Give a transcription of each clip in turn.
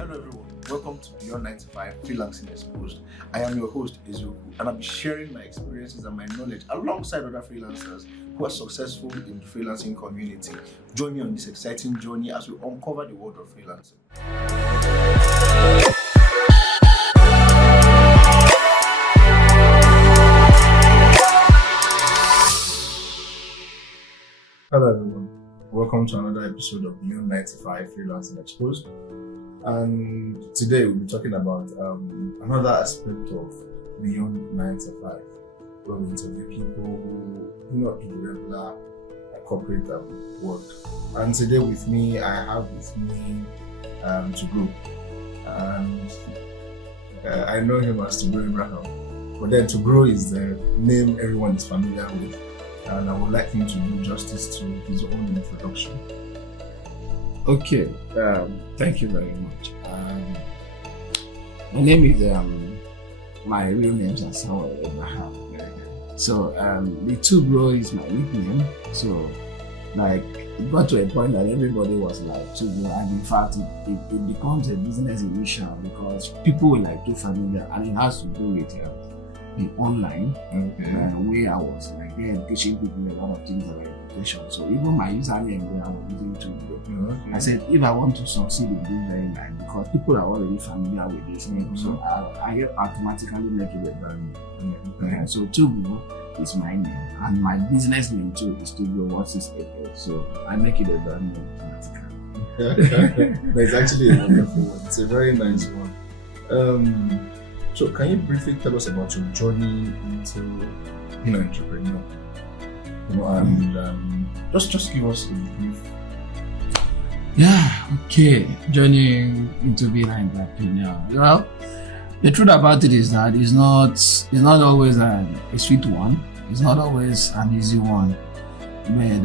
Hello everyone, welcome to Beyond 95 Freelancing Exposed. I am your host, Ezoku, and I'll be sharing my experiences and my knowledge alongside other freelancers who are successful in the freelancing community. Join me on this exciting journey as we uncover the world of freelancing. Hello everyone, welcome to another episode of Beyond 95 Freelancing Exposed. And today we'll be talking about another aspect of Beyond 9 to 5, where we interview people who do not do the regular corporate work. And today with me, I have with me Tugrow. And I know him as Tugrow Abraham, but then Tugrow is the name everyone is familiar with. And I would like him to do justice to his own introduction. Okay, thank you very much. My name is, my real name is Samuel Abraham. So the Tugrow is my nickname. So like it got to a point that everybody was like Tugrow, and in fact it becomes a business initial because people were like too familiar, and it has to do with the online where I was like there teaching people a lot of things about importation. So even my username where I was using Tugrow, I said if I want to succeed in doing very line, because people are already familiar with this name, so I automatically make it a brand name. So Tugrow is my name, and my business name too is Tugrow What is April. So I make it a brand name automatically. That's actually a wonderful one. It's a very nice one. So can you briefly tell us about your journey into being an entrepreneur? And just give us a brief. Yeah, okay. Journey into being an entrepreneur. Well, the truth about it is that it's not always a sweet one. It's not always an easy one. But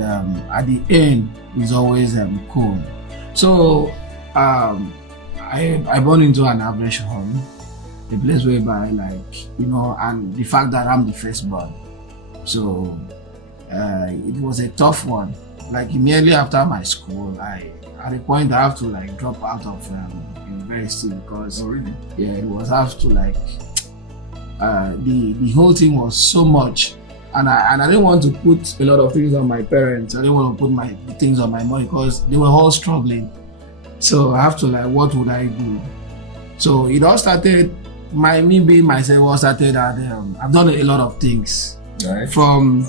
at the end, it's always cool. So I born into an average home. A place whereby, and the fact that I'm the firstborn, so it was a tough one. Like immediately after my school, at a point I have to drop out of university because it was have to the whole thing was so much, and I didn't want to put a lot of things on my parents. I didn't want to put the things on my mom because they were all struggling. So I have to what would I do? So it all started. Me being myself started at I've done a lot of things. Right. From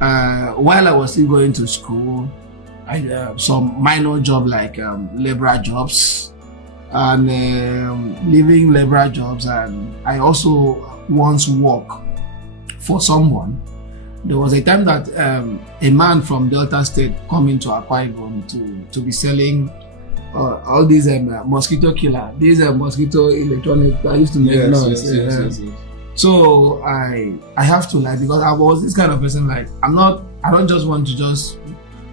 while I was still going to school, I some minor job like labor jobs and living labor jobs, and I also once worked for someone. There was a time that a man from Delta State come into Akwa Ibom to be selling all these mosquito killer, these mosquito electronic that used to make noise. Yes. So I have to because I was this kind of person, I don't just want to just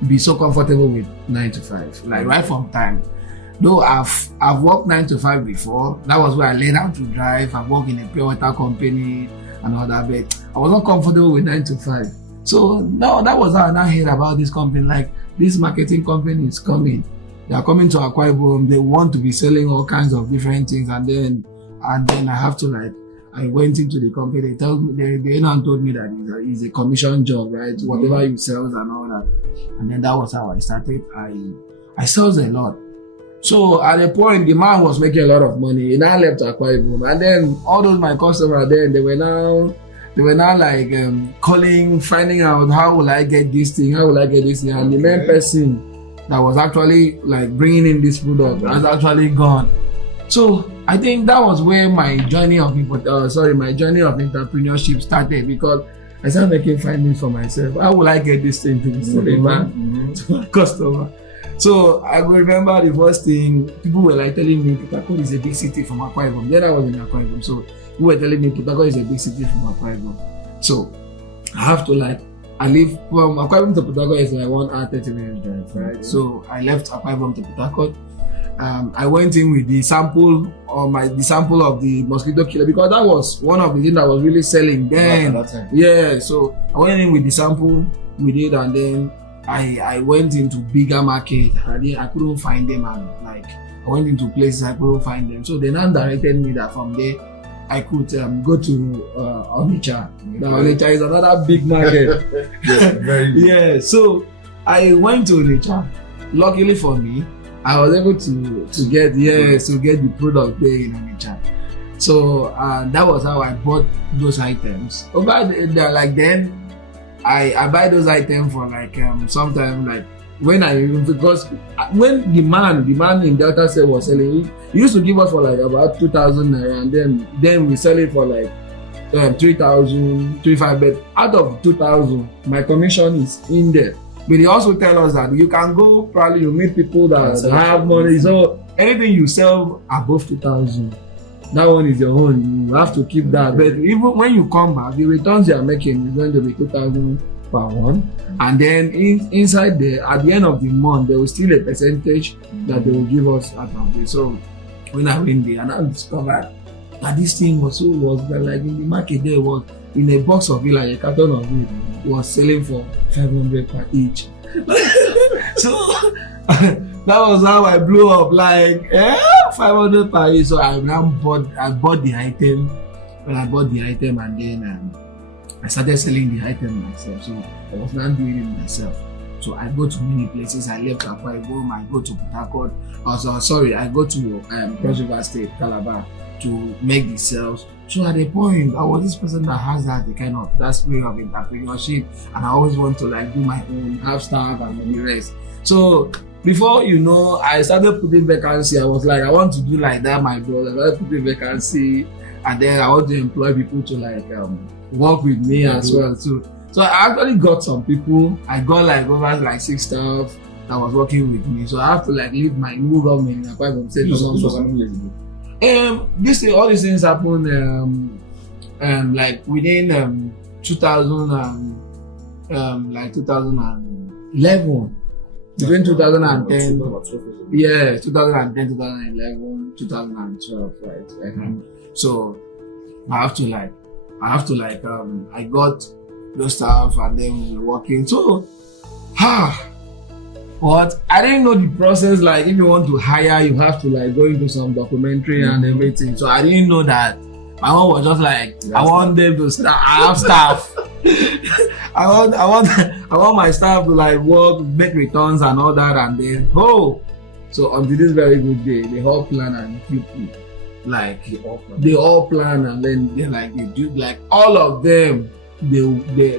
be so comfortable with 9 to 5, right from time. Though I've worked 9 to 5 before. That was where I learned how to drive. I've worked in a pure water company and all that, but I was not comfortable with 9 to 5. So no, that was how I heard about this company. This marketing company is coming. They are coming to Akwa Ibom. They want to be selling all kinds of different things, and then I have to I went into the company. They told me they told me that it's a commission job, right? Whatever you sell and all that. And then that was how I started. I sold a lot. So at a point, the man was making a lot of money. He now left Akwa Ibom, and then all those my customers then they were now calling, finding out how will I get this thing, and the main person that was actually bringing in this product has actually gone. So I think that was where my journey of entrepreneurship started, because I started making findings for myself. How will I get this thing to my customer? So I remember the first thing people were telling me Port Harcourt is a big city from Akwa Ibom. Then I was in Akwa Ibom, so people were telling me Port Harcourt is a big city from Akwa Ibom. So I have to I live from Akwa Ibom to Port Harcourt is 1 hour 30 minutes drive, right? Okay. So I left Akwa Ibom to Port Harcourt. I went in with the sample of the mosquito killer, because that was one of the things that was really selling then. Yeah, so I went in with the sample we did, and then I went into bigger market. I couldn't find them, and like I went into places I couldn't find them. So they now directed me that from there I could go to Onitsha. Now Onitsha is another big market. Yeah, very good. Yeah, so I went to Onitsha. Luckily for me, I was able to get the product there in Onitsha. So that was how I bought those items. Over there, like then, I buy those items for like sometimes like when because when the man in Delta State was selling, he used to give us for like about 2,000 naira, and then we sell it for like 3,000, 3,500. But out of 2,000, my commission is in there. But they also tell us that you can go, probably you meet people that have money. So anything you sell above 2,000, that one is your own. You have to keep that. But even when you come back, the returns you are making is going to be 2,000 per one. And then inside there, at the end of the month, there was still a percentage that they will give us out of it. So when I went there, and I discovered that this thing was like in the market there was in a box of it, like a carton of it was selling for 500 per each. So that was how I blew up, like 500 per each. So I bought the item. When I bought the item, and then I started selling the item myself. So I was not doing it myself. So I go to many places. I left Akwa Ibom, I go to Port Harcourt. I go to Cross River State, Calabar, to make the sales. So at a point, I was this person that has that spirit of entrepreneurship, and I always want to like do my own, have staff and the rest. So before you know, I started putting vacancy. I was like, I want to do like that, my brother. I started putting vacancy, and then I want to employ people to like work with me as well too. So I actually got some people. I got like over like 6 staff that was working with me. So I have to like leave my new government in Akwa Ibom State. This was how many years ago? All these things happened like within 2011, between 2010, 2010, 2011, 2012, right? So I got those stuff, and then we were working. So but I didn't know the process. Like if you want to hire, you have to like go into some documentary and everything. So I didn't know that. My mom was just like, I want them to start. I have staff. I want my staff to like work, make returns and all that, and then so until this very good day, they all plan and keep it. Like they all plan, and then they do like all of them. They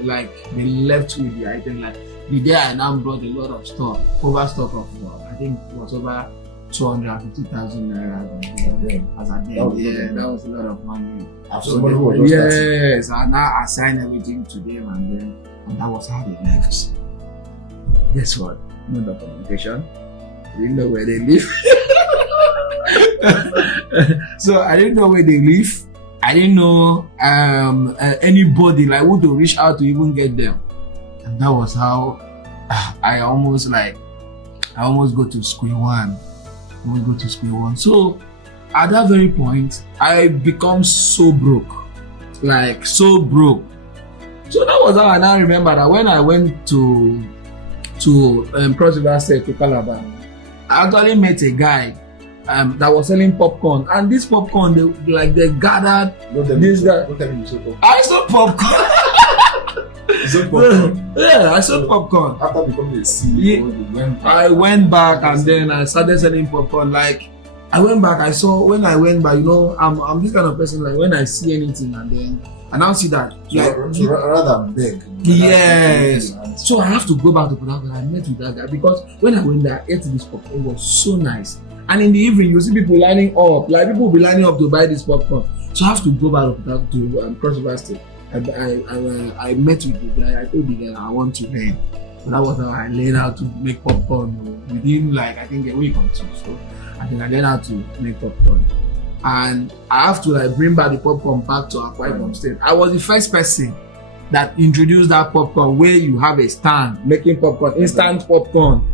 left with the item. Like the day I now brought a lot of stock, overstock of I think it was over 250,000 naira as a day. That was a lot of money. Yes, I now assign everything to them, and that was how they left. Guess what? No documentation. I didn't know where they live. So I didn't know where they live. I didn't know anybody like who to reach out to even get them. And that was how I almost go to square one. So at that very point, I become so broke. So that was how I now remember that when I went to Cross River State to Calabar, I actually met a guy that was selling popcorn, and this popcorn they gathered. This guy. Don't tell me you sold popcorn. I sold popcorn. You sold popcorn? Yeah, I sold popcorn. After becoming a CEO, I went back and then I started selling popcorn. Like I went back, when I went back, I'm this kind of person. Like when I see anything and then I now see that. So rather beg. Yes. So I have to go back to Port Harcourt. I met with that guy because when I went there, I ate this popcorn. It was so nice. And in the evening, you see people lining up. Like people will be lining up to buy this popcorn. So I have to go back to Cross River State. I met with the guy. I told the guy I want to learn. So that was how I learned how to make popcorn within like I think a week or two. So I think I learned how to make popcorn. And I have to like bring back the popcorn back to Akwa Ibom State. I was the first person that introduced that popcorn where you have a stand making popcorn, instant popcorn.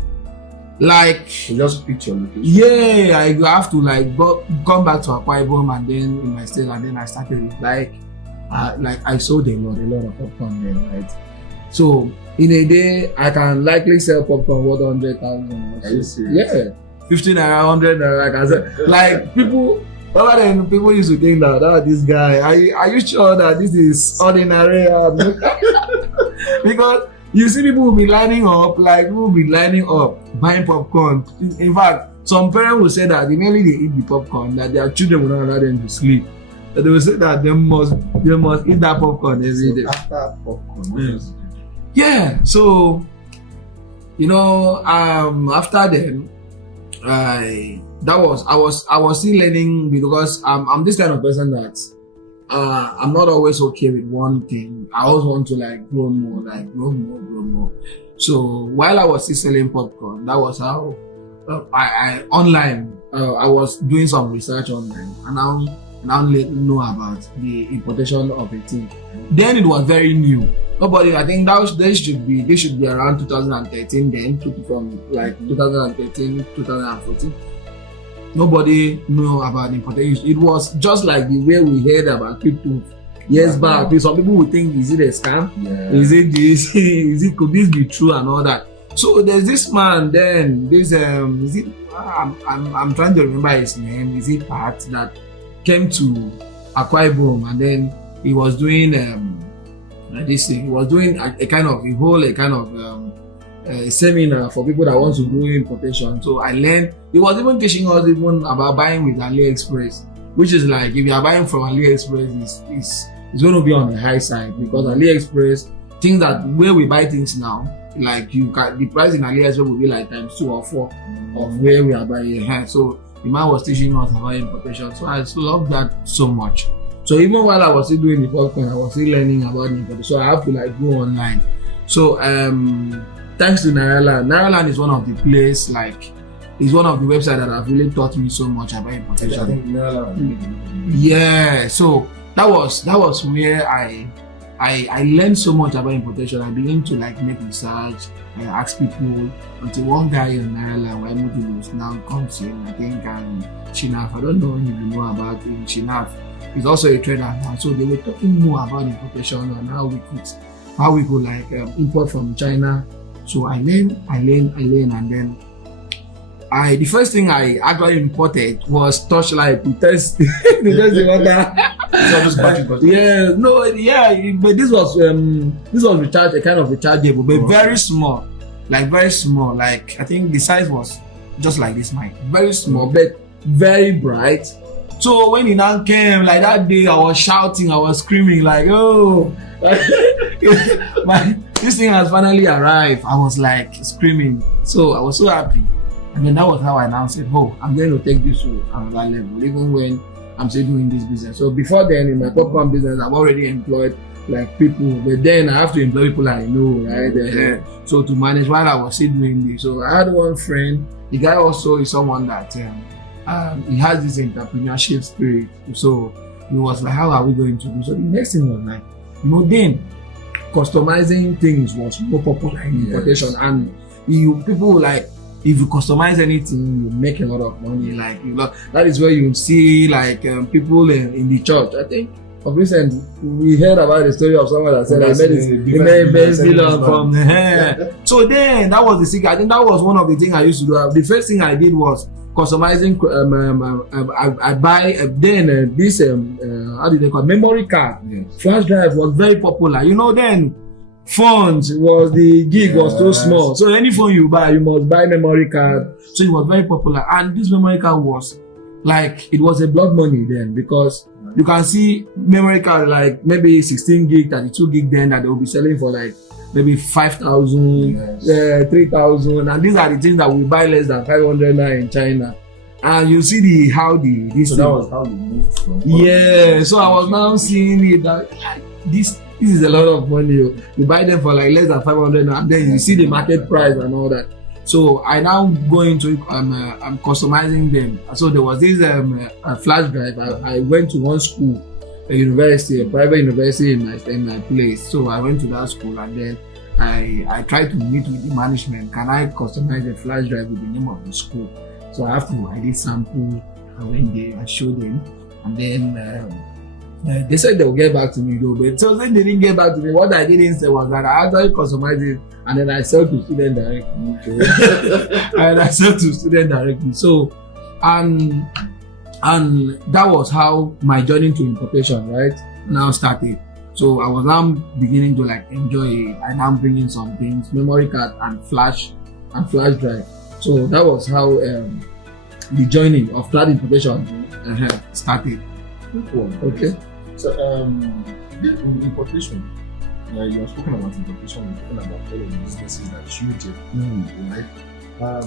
Like you just pick your location. Yeah, I have to like come back to Akwa Ibom and then in my state, and then I started it. Like I sold a lot of popcorn there, right? So in a day, I can likely sell popcorn worth 100,000. Are you serious? Yeah. 15 naira, 100 naira, like I said. Like people, other than people used to think that this guy, are you sure that this is ordinary? Because you see people will be lining up, buying popcorn. In fact, some parents will say that immediately they eat the popcorn, that their children will not allow them to sleep. But they will say that they must eat that popcorn every day. After popcorn, yeah. So, after then, I was still learning, because I'm this kind of person that I'm not always okay with one thing. I always want to grow more. So while I was still selling popcorn, that was how I was doing some research online, and now know about the importation of a thing. Then it was very new. Nobody, I think this should be around 2013 then, from 2013, 2014. Nobody knew about importation. It was just like the way we heard about crypto years back. Some people would think, is it a scam? Yeah. Is it this? Could this be true and all that? So there's this man then, I'm trying to remember his name. Is it Pat, that came to Akwa Ibom, and then he was doing this thing. He was doing a kind of seminar for people that want to do importation. So I learned. He was even teaching us even about buying with AliExpress, which is like, if you are buying from AliExpress, it's going to be on the high side, because AliExpress, things that where we buy things now, like the price in AliExpress will be like times 2 or 4 of where we are buying. So the man was teaching us about importation. So I love that so much. So even while I was still doing the popcorn, I was still learning about importation. So I have to go online. So thanks to Nigerian. Nigerian is one of the places, it's one of the websites that have really taught me so much about importation. I think Nigerian. Yeah. So that was where I learned so much about importation. I began to make research and ask people, until one guy in Nigerian, where Mutu now comes in, I think, Chinaf. I don't know if you know about him. Chinaf is also a trader now. So they were talking more about importation and how we could import from China. So I learned, and then the first thing I actually imported was Torchlight to test the water. But this was a kind of rechargeable, but very small. I think the size was just like this mic, very small, but very bright. So when it now came, that day, I was shouting, I was screaming, oh, this thing has finally arrived. I was screaming. So I was so happy. And then that was how I now said, I'm going to take this to another level, even when I'm still doing this business. So before then, in my popcorn business, I've already employed people, but then I have to employ people I know, right? So to manage while I was still doing this. So I had one friend. The guy also is someone that he has this entrepreneurship spirit. So he was like, how are we going to do? So the next thing was then customizing things was more popular in importation, and people if you customize anything, you make a lot of money. That is where you see people in the church. I think of recent we heard about the story of someone that said he made $1 from the So then that was the secret. I think that was one of the things I used to do. The first thing I did was customizing. I buy this how do they call it? Memory card. Yes. Flash drive was very popular. Then phones the gig was too small. So any phone you buy, you must buy memory card. So it was very popular, and this memory card was it was a blood money then, because you can see memory card maybe 16 gig, 32 gig then, that they will be selling for maybe 5,000, 3,000, and these are the things that we buy less than 500 now in China. And you see so that was how they moved from. So I was now seeing it that this is a lot of money. You buy them for less than 500, and then you see the market price and all that. So I now go into I'm customizing them. So there was this flash drive. I went to one school, a private university in my place. So I went to that school, and then I tried to meet with the management. Can I customize a flash drive with the name of the school? So I did sample. I went there, I showed them, and then They said they'll get back to me though, but so they didn't get back to me. What I did instead was that I actually customized it and then I sell to student directly. Okay. And I sell to student directly. So, and that was how my journey to importation, right, now started. So I was now beginning to like enjoy it. I now bring in some things, memory card and flash drive. So that was how the journey of cloud importation started. Okay. So, importation, you have spoken about importation, you've spoken about all of the businesses that you did, right?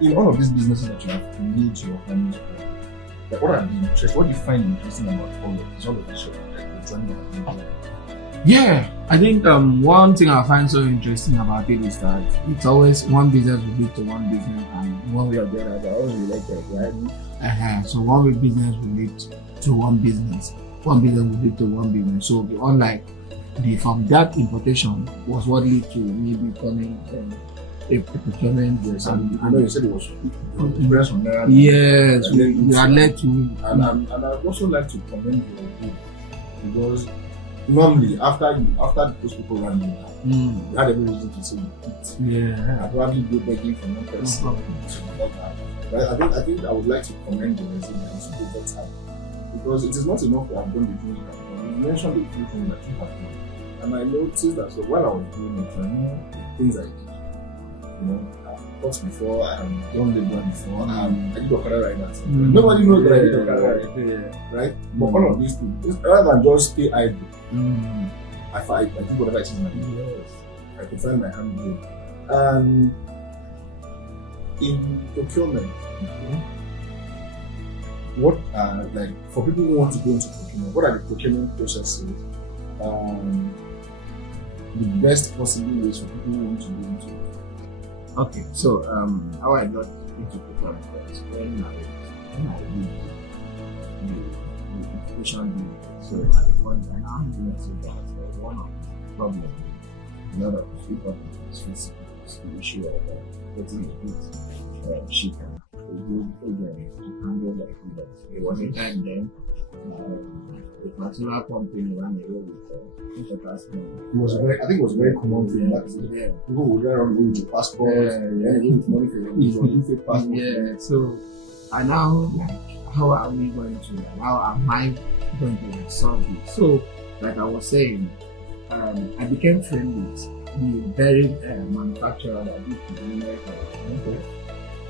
In all of these businesses that you have made your family, like, what are the interests? What do you find interesting about all of this, like the journey of Yeah, I think one thing I find so interesting about it is that it's always one business will lead to one business, and one way or the other, they're always related, right? So one business will lead to one business will lead to one business. So unlike from that importation was what led to me becoming a procurement. Yes, and I know you said it was express on there. Yes, we are led to. And I'd also like to commend you because normally after those people ran you had every reason to say it. I'd probably go begging for one person. But I think I would like to commend the resilience over time. Because it is not enough to have done the things you have done. You mentioned the few things that you have done. And I noticed that so while I was doing it, I know the things I did. I've taught before, I have done labor before, I did Okada riders. Nobody knows that I did Okada riders, right? But all of these things, rather than just stay idle, I do whatever it is my business. I could find my hand there. In procurement, what are, like, for people who want to go into procurement, what are the procurement processes? The best possible ways for people who want to go into it. Okay, so how I got into procurement was when I did the information business. So at the point I now doing so that one of the problems, a lot of people is facing the issue of getting a good shipping. A good agent to handle like that. It was a time then the particular company ran away with I think it was a very common thing back then. Yeah. People would go around with the passport, with money for your fake passport. Yeah. So I now how are we going to how am I going to solve it? So like I was saying, I became friends with the very manufacturer that did the America.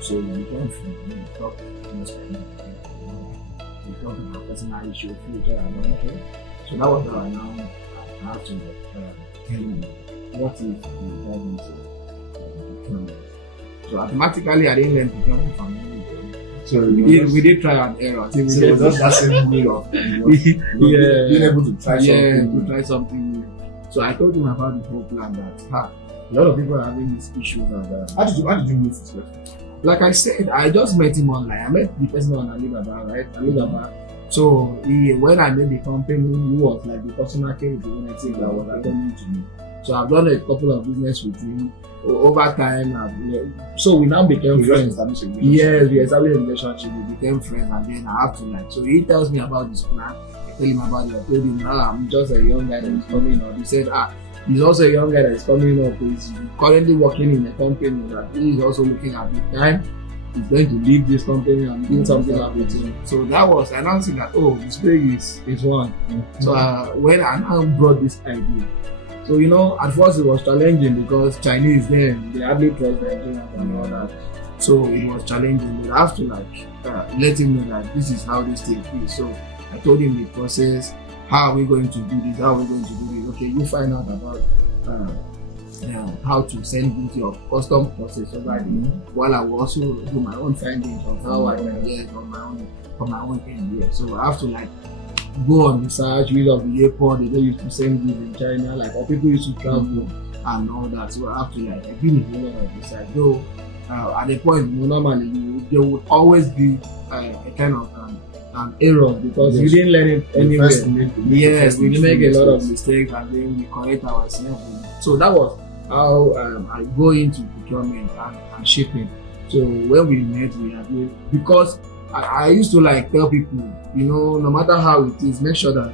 So we come from we talk about personal issue, future, and all that. So that was how I now have to tell you what is the procurement. So automatically I didn't learn procurement from you. So we did try and error. So it was just that same way of being able to try something. To try something new. So I told him about the whole plan that a lot of people are having these issues and how did you meet this person? Like I said, I just met him online. I met the person on Alibaba, right? Alibaba. So when I made the company, he was like the customer care representative that was attending to me. So I've done a couple of business with him over time. So we now became friends. Yes, we established a relationship. We became friends, and then I have to so he tells me about this plan. I tell him about it. I told him, I'm just a young guy that is coming up. He said, he's also a young guy that is coming up. He's currently working in a company that he is also looking at the time. He's going to leave this company and doing something like it. So that was announcing that, the spring is one. So when I now brought this idea, so at first it was challenging because Chinese then they hardly trust Nigerians and all that. So it was challenging, but I have to let him know that this is how this thing is. So I told him the process. How are we going to do this? How are we going to do this? Okay, you find out about how to send this your custom process over there. While I will also do my own findings of how I can get on my own end here. So I have to go on research, read of the airport. They don't used to send goods in China, or people used to travel and all that. So I have to agree with a lot of research. Though at the point normally there would always be a kind of an error because we didn't learn it anywhere. Yes, we make a lot of mistakes and then we correct ourselves. So that was how I go into procurement and shipping. So when we met, we agreed because I used to like tell people, no matter how it is, make sure that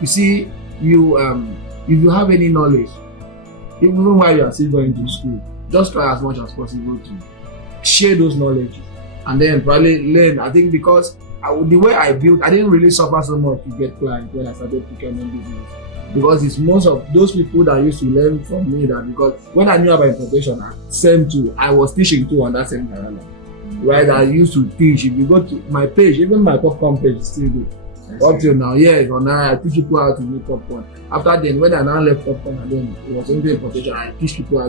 you see you if you have any knowledge, even while you are still going to school, just try as much as possible to share those knowledge and then probably learn. I think because the way I built, I didn't really suffer so much to get clients when I started procurement business, because it's most of those people that used to learn from me, that because when I knew about importation, I was teaching too on that same parallel. Right, I used to teach. If you go to my page, even my popcorn page is still there. Up till now, yes, on now I teach people how to make popcorn. After then, when I now left popcorn and then it was into importation, I teach people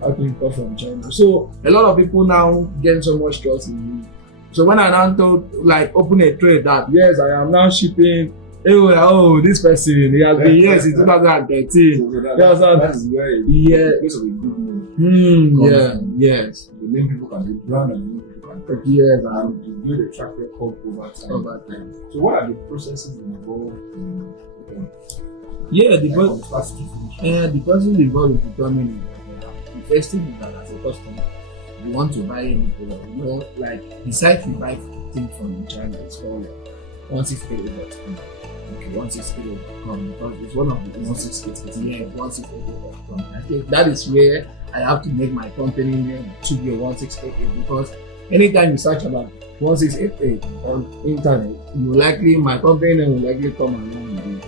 how to import from China. So a lot of people now gain so much trust in me. So when I now told, like, open a trade that yes, I am now shipping. This person, he has been here since 2013. That's very because of a good name. Yes. The name people can be brand and the name people can take. Yes, and to build a track record over time. So what are the processes involved in the process involved in determining the first thing is that as a customer, you want to buy any product. Like the site we buy things from China is called 1688.com. Okay, 1688.com, because it's one of the 1688.com. I think that is where I have to make my company name Tugrow 1688, because anytime you search about 1688 on internet, my company name will likely come along with it.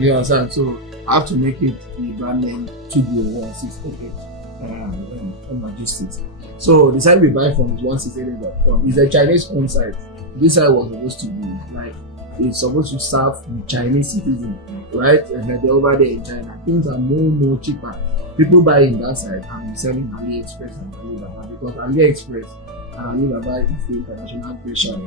You understand? So I have to make it the brand name Tugrow 1688 logistics. So the site we buy from is 1688.com. It's a Chinese owned site. This site was supposed to be like, it's supposed to serve the Chinese citizens, right? And they're over there in China. Things are more cheaper. People buy in that side and selling AliExpress and Alibaba, because AliExpress and Alibaba is the international version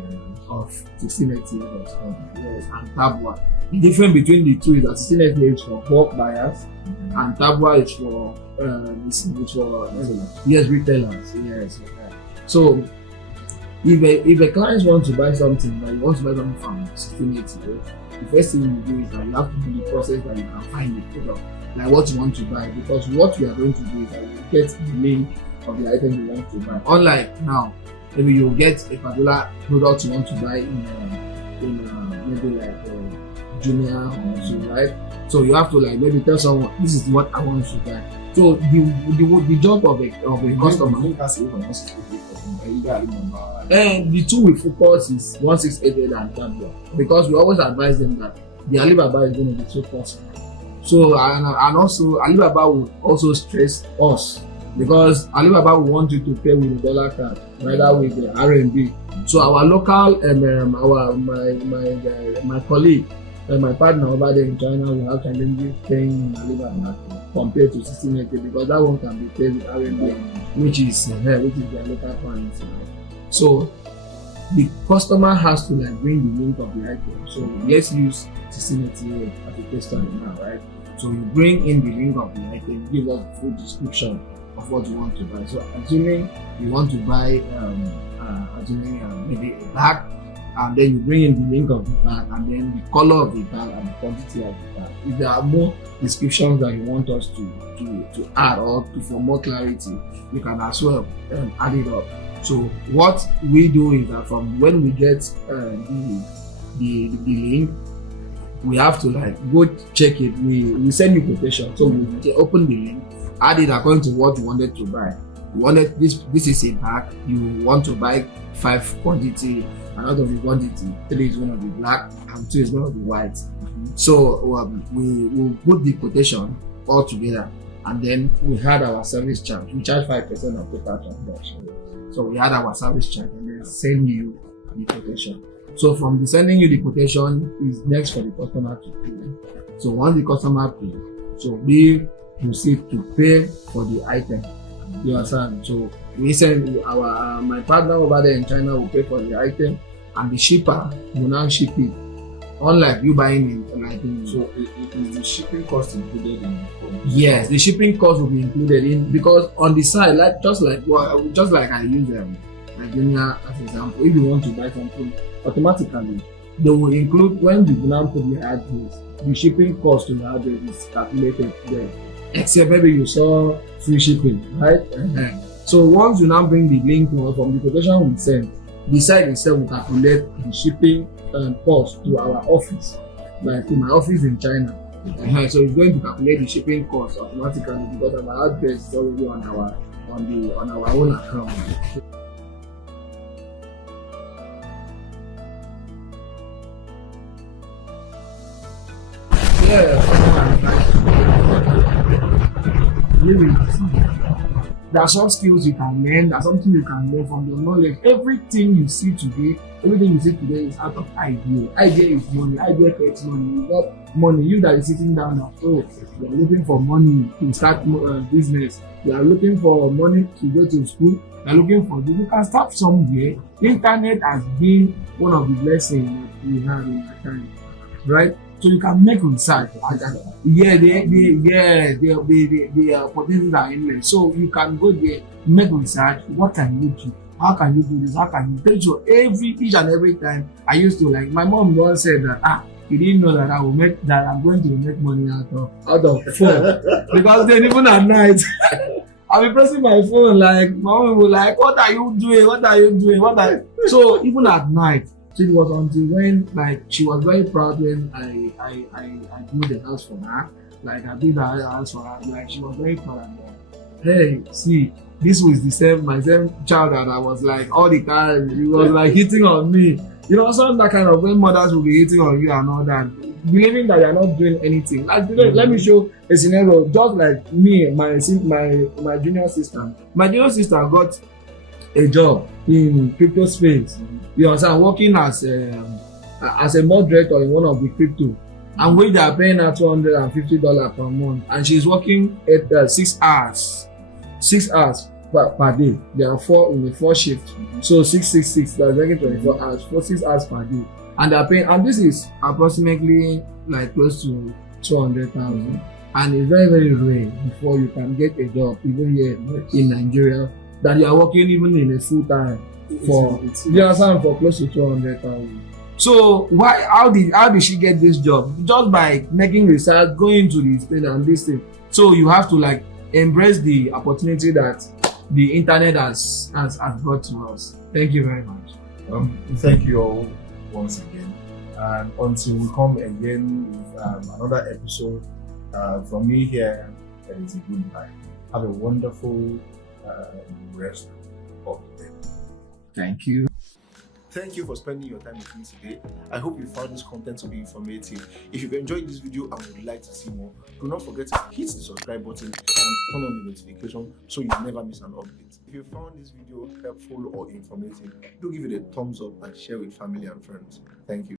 of 1688.com. Yes, and Tabua. The difference between the two is that 1688 is for bulk buyers and Tabua is for retailers. Yes. So if a client wants to buy something, like you want to buy something from 1688, the first thing you do is that you have to do the process that you can find the product, like what you want to buy, because what we are going to do is that you get the name of the item you want to buy. Unlike now, maybe you get a particular product you want to buy in maybe like Junior or so, right? So you have to like maybe tell someone, this is what I want to buy. So the job of a customer. And the two we focus is 1688 and Tabua, because we always advise them that the Alibaba is going to be so costly. So and also Alibaba would also stress us, because Alibaba will want you to pay with a dollar card rather with the RMB. So our local my colleague and my partner over there in China will have challenges paying in Alibaba compared to 1680, because that one can be paid with RMB, which is their local currency. So the customer has to like bring the link of the item. So let's use 1688 as a case study now, right? So you bring in the link of the item, give us the full description of what you want to buy. So assuming you want to buy maybe a bag, and then you bring in the link of the bag, and then the color of the bag and the quantity of the bag. If there are more descriptions that you want us to add or for more clarity, you can as well add it up. So what we do is that from when we get the link, we have to like go check it. We send you quotation. So we open the link, add it according to what you wanted to buy. You wanted this is a bag. You want to buy 5 quantity, and out of the quantity, 3 is going to be black and 2 is going to be white. So we will put the quotation all together, and then we had our service charge. We charge 5% of total transaction. So we had our service charge and then send you the quotation. So from the sending you the quotation is next for the customer to pay. So once the customer pays, so we proceed to pay for the item. You understand? So we send our my partner over there in China will pay for the item, and the shipper will now ship it. Unlike you buying an item. So is the shipping cost included in it? Yes, the shipping cost will be included in, because on the side, just like I use Nigeria as an example, if you want to buy something, automatically they will include, when you now put the address, the shipping cost to the address is calculated there. Except maybe you saw free shipping, right? So once you now bring the link from the quotation we send, the site itself will calculate the shipping cost to our office, like to my office in China. So it's going to calculate the shipping cost automatically because our address is already on our own account. There are some skills you can learn, there's something you can learn from your knowledge. Everything you see today is out of idea. Idea is money, idea creates money. It's not money. You that is sitting down now, you are looking for money to start business. You are looking for money to go to school. You are looking for this. You can start somewhere. Internet has been one of the blessings that we have in our time, right? So you can make research. The opportunities are endless. So you can go there, make research. What can you do? How can you do this? How can you do it? So each and every time I used to, like, my mom once said that you didn't know that I'm going to make money out of phone. Because then even at night I'll be pressing my phone, like my mom will like, what are you doing? So even at night. So it was until when, like, she was very proud when I built the house for her. Like, I built her house for her. Like, she was very proud of me. Hey, see, this was my same child that I was like all the time. He was like hitting on me. You know, some that kind of when mothers will be hitting on you and all that, believing that you're not doing anything. Like, let me show a scenario. Just like me, my junior sister. My junior sister got a job in crypto space. You understand, working as a moderator in one of the crypto, and we are paying her $250 per month, and she's working at 6 hours per day. There are 4 in the 4 shift, so 666. That's making 24 hours for 6 hours per day, and they're paying. And this is approximately like close to 200,000, and it's very, very rare before you can get a job even here in Nigeria that you are working even in a full time for close to 200,000. So how did she get this job? Just by making research, going to this thing and this thing. So you have to, like, embrace the opportunity that the internet has brought to us. Thank you very much. Thank you all once again, and until we come again with another episode from me here, it is a goodbye. Have a wonderful rest of the day. Thank you. Thank you for spending your time with me today. I hope you found this content to be informative. If you've enjoyed this video and would like to see more, do not forget to hit the subscribe button and turn on the notification so you never miss an update. If you found this video helpful or informative, do give it a thumbs up and share with family and friends. Thank you.